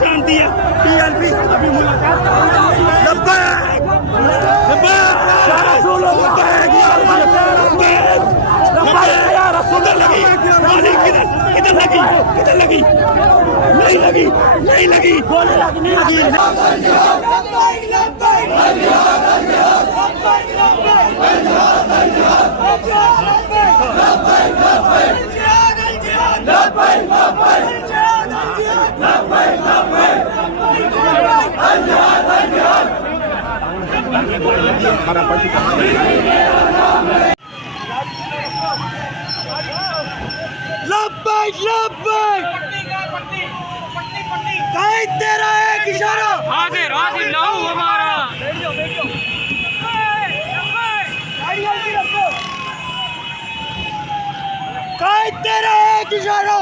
जानती है टीएलपी अभी मुलाकात लब्बैक लब्बैक या रसूल किधर लगी नहीं लगी गोली लगी नहीं लगी तेरा एक इशारा हाजिर हाजिर लाओ हमारा तेरा एक इशारा